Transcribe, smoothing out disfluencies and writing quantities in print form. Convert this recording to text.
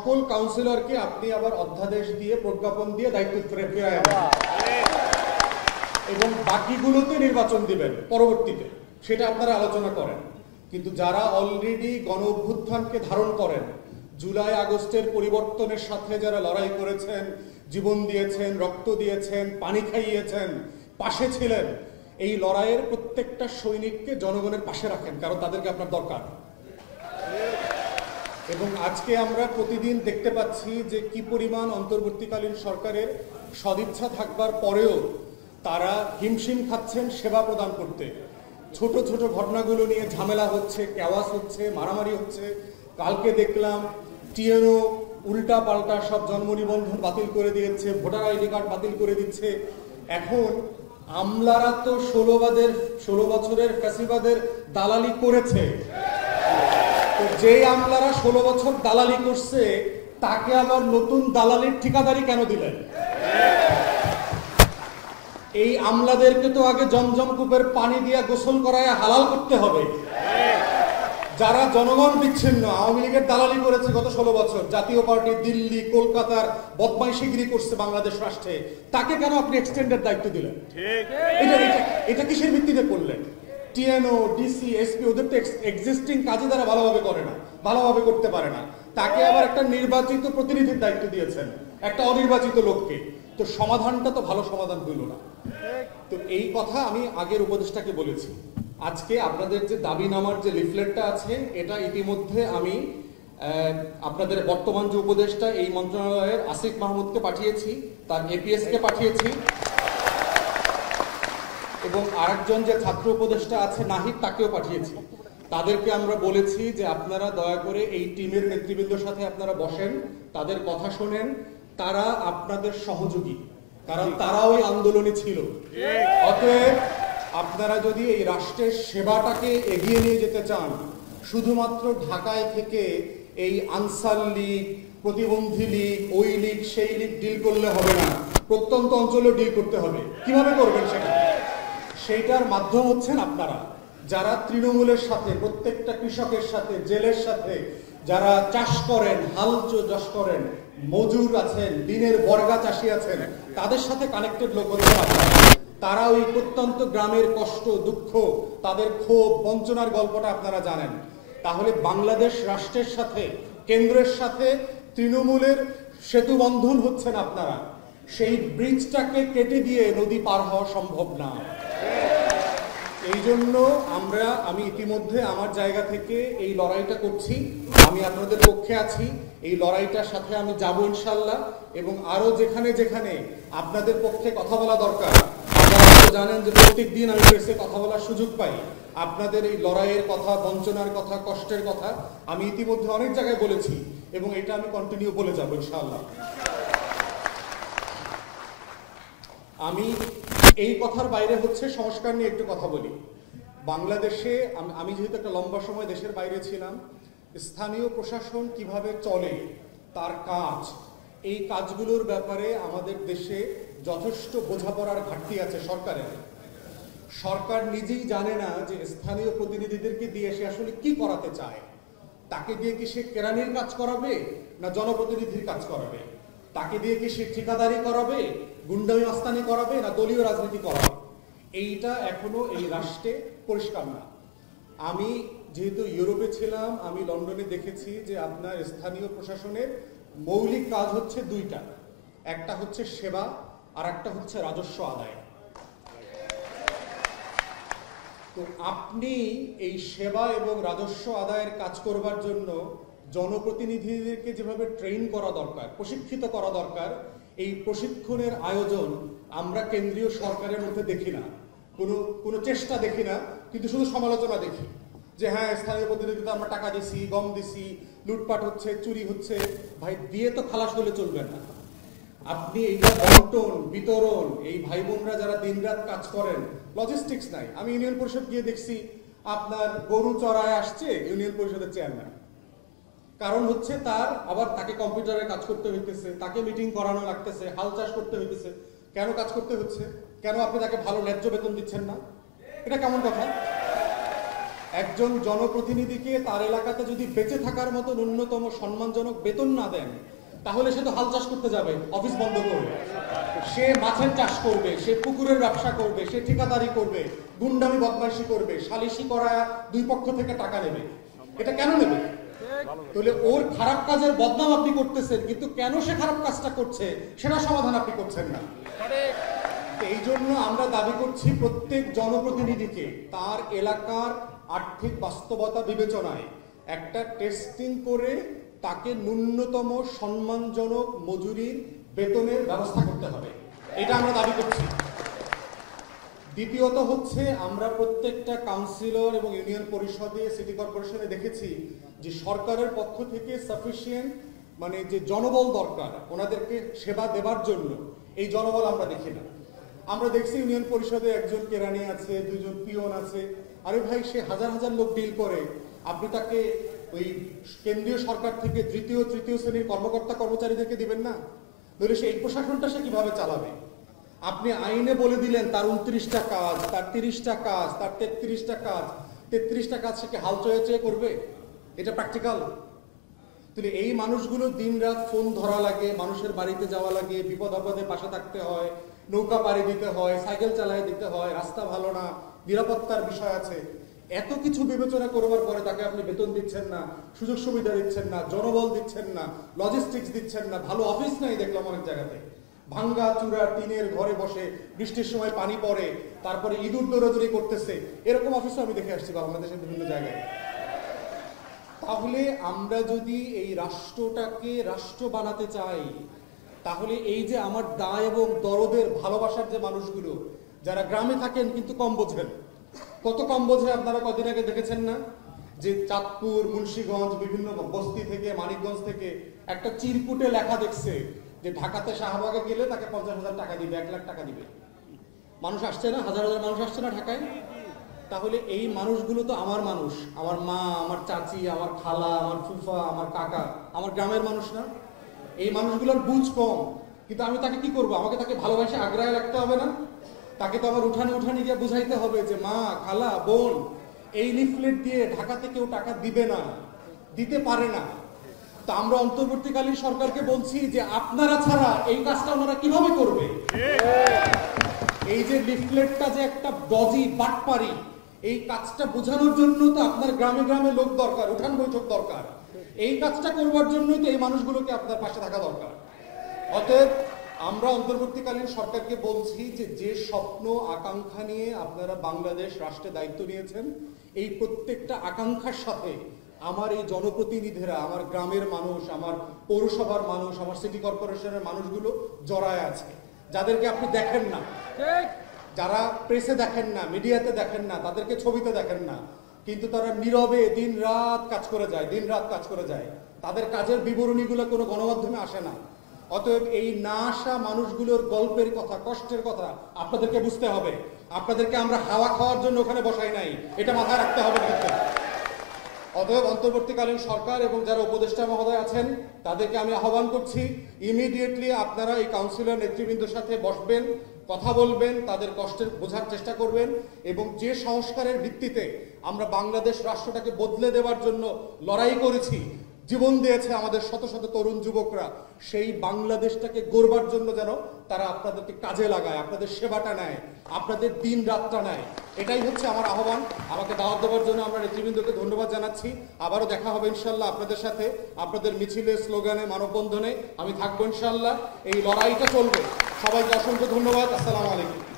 সকল কাউন্সিলরকে আপনি আবার অধ্যাদেশ দিয়ে প্রজ্ঞাপন দিয়ে দায়িত্ব ফেরায় এবং বাকিগুলোতে নির্বাচন দিবেন পরবর্তীতে, সেটা আপনারা আলোচনা করেন। কিন্তু যারা অলরেডি গণ অভ্যুত্থানকে ধারণ করেন, জুলাই আগস্টের পরিবর্তনের সাথে যারা লড়াই করেছেন, জীবন দিয়েছেন, রক্ত দিয়েছেন, পানি খাইয়েছেন, পাশে ছিলেন, এই লড়াইয়ের প্রত্যেকটা সৈনিককে জনগণের পাশে রাখেন, কারণ তাদেরকে আপনার দরকার। এবং আজকে আমরা প্রতিদিন দেখতে পাচ্ছি যে কি পরিমাণ অন্তর্বর্তীকালীন সরকারের সদিচ্ছা থাকবার পরেও তারা হিমশিম খাচ্ছেন সেবা প্রদান করতে। ছোট ছোট ঘটনাগুলো নিয়ে ঝামেলা হচ্ছে, কেওয়াস হচ্ছে, মারামারি হচ্ছে। কালকে দেখলাম টিএনও উল্টা পাল্টা সব জন্ম নিবন্ধন বাতিল করে দিয়েছে, ভোটার আইডি কার্ড বাতিল করে দিচ্ছে। এখন আমলারা তো 16 বছরের ফ্যাসিবাদের দালালি করেছে, তো যে আমলারা 16 বছর দালালি করছে তাকে আবার নতুন দালালির ঠিকাদারি কেন দিলেন? এই আমলাদেরকে তো আগে জমজম কূপের পানি দিয়ে গোসল করায় হালাল করতে হবে। যারা জনগণ বিচ্ছিন্ন আওয়ামী লীগের দালালি করেছে গত 16 বছর, জাতীয় পার্টি দিল্লি কলকাতার বদমাইশিগিরি করছে বাংলাদেশ রাষ্ট্রে, তাকে কেন আপনি এক্সটেন্ডেড দায়িত্ব দিলেন? এটা কিসের ভিত্তিতে করলেন? টিএনও, ডিসি, এসপি ওদের তো এক্সিস্টিং কাজই তারা ভালোভাবে করে না, ভালোভাবে করতে পারে না, তাকে আবার একটা নির্বাচিত প্রতিনিধির দায়িত্ব দিয়েছেন, একটা অনির্বাচিত লোককে। তো সমাধানটা তো ভালো সমাধান হইল না। তো এই কথা আমি আগের উপদেষ্টাকে বলেছি। আজকে আপনাদের যে দাবিনামার যে লিফলেটটা আছে, এটা ইতিমধ্যে আমি আপনাদের বর্তমান যে উপদেষ্টা এই মন্ত্রণালয়ের আসিফ মাহমুদকে পাঠিয়েছি, তার এপিএস কে পাঠিয়েছি, এবং আরেকজন যে ছাত্র উপদেষ্টা আছে নাহিদ, তাকেও পাঠিয়েছি। তাদেরকে আমরা বলেছি যে আপনারা দয়া করে এই টিমের নেতৃবৃন্দের সাথে আপনারা বসেন, তাদের কথা শোনেন, তারা আপনাদের সহযোগী, কারণ তারাও এই আন্দোলনে ছিল। অতএব আপনারা যদি এই রাষ্ট্রের সেবাটাকে এগিয়ে নিয়ে যেতে চান, শুধুমাত্র ঢাকায় থেকে এই আনসার লীগ, প্রতিবন্ধী লীগ, ওই লীগ সেই লীগ ডিল করলে হবে না, প্রত্যন্ত অঞ্চলেও ডিল করতে হবে। কিভাবে করবেন সেটা? সেইটার মাধ্যম হচ্ছেন আপনারা, যারা তৃণমূলের সাথে, প্রত্যেকটা কৃষকের সাথে, জেলের সাথে, যারা চাষ করেন, হাল চাষ করেন, মজুর আছেন, দিনের বর্গা চাষি আছেন, তাদের সাথে কানেক্টেড লোক হচ্ছেন আপনারা। তারা ওই প্রত্যন্ত গ্রামের কষ্ট, দুঃখ, তাদের ক্ষোভ, বঞ্চনার গল্পটা আপনারা জানেন। তাহলে বাংলাদেশ রাষ্ট্রের সাথে, কেন্দ্রের সাথে তৃণমূলের সেতু বন্ধন হচ্ছেন আপনারা। সেই ব্রিজটাকে কেটে দিয়ে নদী পার হওয়া সম্ভব না। এই জন্য আমি ইতিমধ্যে আমার জায়গা থেকে এই লড়াইটা করছি। আমি আপনাদের পক্ষে আছি, এই লড়াইটার সাথে আমি যাব ইনশাল্লাহ। এবং আরো যেখানে যেখানে আপনাদের পক্ষে কথা বলা দরকার, আপনারা জানেন যে প্রত্যেক দিন আমি প্রেসে কথা বলার সুযোগ পাই। আপনাদের এই লড়াইয়ের কথা, বঞ্চনার কথা, কষ্টের কথা আমি ইতিমধ্যে অনেক জায়গায় বলেছি, এবং এটা আমি কন্টিনিউ বলে যাব ইনশাল্লাহ। আমি এই কথার বাইরে হচ্ছে সংস্কার নিয়ে একটু কথা বলি। বাংলাদেশে আমি যেহেতু একটা লম্বা সময় দেশের বাইরে ছিলাম, স্থানীয় প্রশাসন কিভাবে চলে, তার কাজ, এই কাজগুলোর ব্যাপারে আমাদের দেশে যথেষ্ট বোঝাপড়ার ঘাটতি আছে সরকারের। সরকার নিজেই জানে না যে স্থানীয় প্রতিনিধিদেরকে দিয়ে সে আসলে কি করাতে চায়। তাকে দিয়ে কি সে কেরানির কাজ করাবে, না জনপ্রতিনিধির কাজ করাবে? তাকে দিয়ে কি সে ঠিকাদারি করাবে, গুন্ডামি মাস্তানি করাবে, না দলীয় রাজনীতি করাবে? এইটা এখনো এই রাষ্ট্রে পরিষ্কার না। আমি যেহেতু ইউরোপে ছিলাম, আমি লন্ডনে দেখেছি যে আপনার স্থানীয় প্রশাসনের মৌলিক কাজ হচ্ছে দুইটা, একটা হচ্ছে সেবা আর একটা হচ্ছে রাজস্ব আদায়। তো আপনি এই সেবা এবং রাজস্ব আদায়ের কাজ করবার জন্য জনপ্রতিনিধিদেরকে যেভাবে ট্রেন করা দরকার, প্রশিক্ষিত করা দরকার, এই প্রশিক্ষণের আয়োজন আমরা কেন্দ্রীয় সরকারের মধ্যে দেখি না, কোনো চেষ্টা দেখি না, কিন্তু শুধু সমালোচনা দেখি যে হ্যাঁ স্থানীয় প্রতিনিধিতে আমরা টাকা দিছি, গম দিছি, লুটপাট হচ্ছে, চুরি হচ্ছে। ভাই, দিয়ে তো খালাস হলে চলবে না। আপনি এইটা বন্টন, বিতরণ, এই ভাই বোনরা যারা দিনরাত কাজ করেন, লজিস্টিক্স নাই। আমি ইউনিয়ন পরিষদ গিয়ে দেখছি আপনার গরু চড়ায় আসছে ইউনিয়ন পরিষদের চেয়ারম্যান, কারণ হচ্ছে তাকে কম্পিউটারে কাজ করতে হইতেছে, তাকে মিটিং করানো লাগতেছে, হাল চাষ করতে হইতেছে। কেন কাজ করতে হচ্ছে? কেন আপনি তাকে ভালো ন্যায্য বেতন দিচ্ছেন না? এটা কেমন কথা? একজন জনপ্রতিনিধিকে তার এলাকাতে যদি বেঁচে থাকার মতো ন্যূনতম সম্মানজনক বেতন না দেন, তাহলে সে তো হাল চাষ করতে যাবে, অফিস বন্ধ করবে, সে মাছের চাষ করবে, সে পুকুরের ব্যবসা করবে, সে ঠিকাদারি করবে, গুন্ডামি বদমাইশি করবে, সালিশি করা দুই পক্ষ থেকে টাকা নেবে। এটা কেন নেবে? তাহলে ওর খারাপ কাজের বদনাম আপনি করতেছেন, কিন্তু কেন সে খারাপ কাজটা করছে সেটা সমাধান আপনি করছেন না। এই জন্য আমরা দাবি করছি প্রত্যেক জনপ্রতিনিধিকে তার এলাকার আর্থিক বাস্তবতা বিবেচনায় একটা টেস্টিং করে তাকে ন্যূনতম সম্মানজনক মজুরির বেতনের ব্যবস্থা করতে হবে, এটা আমরা দাবি করছি। দ্বিতীয়ত হচ্ছে, আমরা প্রত্যেকটা কাউন্সিলর এবং ইউনিয়ন পরিষদে, সিটি কর্পোরেশনে দেখেছি যে সরকারের পক্ষ থেকে সাফিসিয়েন্ট মানে যে জনবল দরকার ওনাদেরকে সেবা দেবার জন্য, এই জনবল আমরা দেখি না। আমরা দেখছি ইউনিয়ন পরিষদে একজন কেরানি আছে, দুজন পিয়ন আছে। আরে ভাই, সে হাজার হাজার লোক ডিল করে, আপনি তাকে ওই কেন্দ্রীয় সরকার থেকে তৃতীয় শ্রেণীর কর্মকর্তা কর্মচারীদেরকে দিবেন না? তাহলে সেই প্রশাসনটা সে কিভাবে চালাবে? আপনি আইনে বলে দিলেন তার 29টা কাজ, তার 30টা কাজ, তার 33টা কাজ, 33টা কাজ সে কি হাল চয়ে করবে? এটা প্র্যাকটিক্যাল? তাহলে এই মানুষগুলো দিন রাত ফোন ধরা লাগে, মানুষের বাড়িতে যাওয়া লাগে, বিপদ আপদে পাশে থাকতে হয়, নৌকা পাড়ি দিতে হয়, সাইকেল চালায় দিতে হয়, রাস্তা ভালো না, নিরাপত্তার বিষয় আছে। এত কিছু বিবেচনা করবার পরে তাকে আপনি বেতন দিচ্ছেন না, সুযোগ সুবিধা দিচ্ছেন না, জনবল দিচ্ছেন না, লজিস্টিক্স দিচ্ছেন না, ভালো অফিস নাই দেখলাম অনেক জায়গাতে, ভাঙ্গা চূড়া টিনের ঘরে বসে বৃষ্টির সময় পানি পড়ে, তারপরে ইঁদুর দৌড়াদৌড়ি করতেছে, এরকম অফিসও আমি দেখে আসছি বাংলাদেশের বিভিন্ন জায়গায়। তাহলে আমরা যদি এই রাষ্ট্রটাকে রাষ্ট্র বানাতে চাই, তাহলে এই যে আমার দায় এবং দরদের ভালোবাসার যে মানুষগুলো যারা গ্রামে থাকেন কিন্তু কম বোঝেন, কত কম বোঝে আপনারা কদিন আগে দেখেছেন না যে চাঁদপুর, মুন্সিগঞ্জ, বিভিন্ন বস্তি থেকে, মানিকগঞ্জ থেকে একটা চিরকুটে লেখা দেখছে যে ঢাকাতে শাহবাগে গেলে তাকে 50,000 টাকা দিবে, 1 লাখ টাকা দিবে। মানুষ আসছে না, হাজার হাজার মানুষ আসছে না ঢাকায়? তাহলে এই মানুষগুলো তো আমার মানুষ, আমার মা, আমার চাচি, আমার খালা, আমার ফুফা, আমার কাকা, আমার গ্রামের মানুষ না? এই মানুষগুলোর বুঝ কম, কিন্তু আমি তাকে কি করবো? আমাকে তাকে ভালোবাসে আগ্রায় রাখতে হবে না? তাকে তো আমার উঠানে গিয়ে বুঝাইতে হবে যে মা, খালা, বোন, এই লিফলেট দিয়ে ঢাকাতে কেউ টাকা দিবে না, দিতে পারে না। তো আমরা অন্তর্বর্তীকালীন সরকারকে বলছি যে আপনারা ছাড়া এই কাজটা ওনারা কিভাবে করবে? এই যে লিফলেটটা যে একটা ডজি বাটপারি, এই কাজটা বোঝানোর জন্য তো আপনার গ্রামে গ্রামে লোক দরকার, উঠান বৈঠক দরকার। এই কাজটা করবার জন্যই তো এই মানুষগুলোকে আপনার পাশে থাকা দরকার। অতএব আমরা অন্তর্বর্তীকালীন সরকারকে বলছি যে স্বপ্ন আকাঙ্ক্ষা নিয়ে আপনারা বাংলাদেশ রাষ্ট্রে দায়িত্ব নিয়েছেন, এই প্রত্যেকটা আকাঙ্ক্ষার সাথে আমার এই জনপ্রতিনিধিরা, আমার গ্রামের মানুষ, আমার পৌরসভার মানুষ, আমার সিটি কর্পোরেশনের মানুষগুলো জড়ায় আছে, যাদেরকে আপনি দেখেন না, যারা প্রেসে দেখেন না, মিডিয়াতে দেখেন না, তাদেরকে ছবিতে দেখেন না, কিন্তু তারা নীরবে দিন রাত কাজ করে যায়। তাদের কাজের বিবরণীগুলো কোনো গণমাধ্যমে আসে না। অতএব এই না আসা মানুষগুলোর গল্পের কথা, কষ্টের কথা আপনাদেরকে বুঝতে হবে। আপনাদেরকে আমরা হাওয়া খাওয়ার জন্য ওখানে বসাই নাই, এটা মাথায় রাখতে হবে। অতএব অন্তর্বর্তীকালীন সরকার এবং যারা উপদেষ্টা মহোদয় আছেন তাদেরকে আমি আহ্বান করছি, ইমিডিয়েটলি আপনারা এই কাউন্সিলর নেতৃবৃন্দের সাথে বসবেন, কথা বলবেন, তাদের কষ্টের বোঝার চেষ্টা করবেন, এবং যে সংস্কারের ভিত্তিতে আমরা বাংলাদেশ রাষ্ট্রটাকে বদলে দেওয়ার জন্য লড়াই করেছি, জীবন দিয়েছে আমাদের শত শত তরুণ যুবকরা, সেই বাংলাদেশটাকে গড়বার জন্য যেন তারা আপনাদেরকে কাজে লাগায়, আপনাদের সেবাটা নেয়, আপনাদের দিন রাতটা নেয়। এটাই হচ্ছে আমার আহ্বান। আমাকে দাওয়াত দেওয়ার জন্য আমরা নেতৃবৃন্দকে ধন্যবাদ জানাচ্ছি। আবারও দেখা হবে ইনশাল্লাহ আপনাদের সাথে, আপনাদের মিছিলে, স্লোগানে, মানববন্ধনে আমি থাকবো ইনশাল্লাহ। এই লড়াইটা চলবে। সবাইকে অসংখ্য ধন্যবাদ। আসসালামু আলাইকুম।